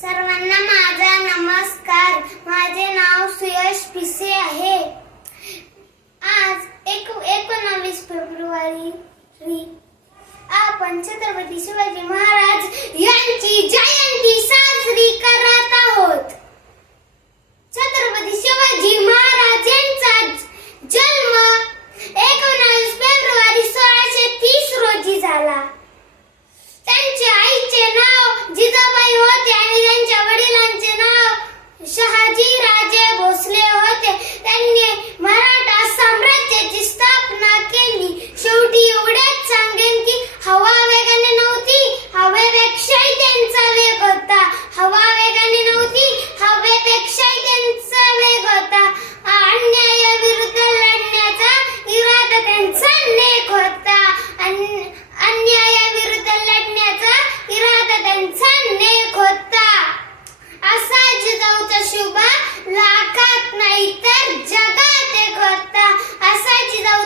सर्वांना माझा नमस्कार. माझे नाव सुयश पिसे आहे. आज 19 फेब्रुवारी आपण छत्रपती शिवाजी महाराज यांची जयंती साजरी करत आहोत. छत्रपती शिवाजी महाराज यांचा जन्म 19 फेब्रुवारी 1630 रोजी झाला. त्यांच्या आईचे नाव जिजाबाई होते आणि त्यांच्या वडिलांचे नाव शहाजी राजे भोसले होते. त्यांनी मराठा साम्राज्याची स्थापना केली. शेवटी एवढेच सांगेन की हवा वेगाने नव्हती, हवेपेक्षाही त्यांचा वेग होता. हवा वेगाने नव्हती, हवेपेक्षाही त्यांचा वेग होता. अन्यायाविरुद्ध लढण्याचा इरादा त्यांचा नेक होता. अन्यायाविरुद्ध लढण्याचा इरादा त्यांचा नेक होता. असा जिजाऊचा शुभा लाखात नाही तर जगात एक होता. असा जिजाऊ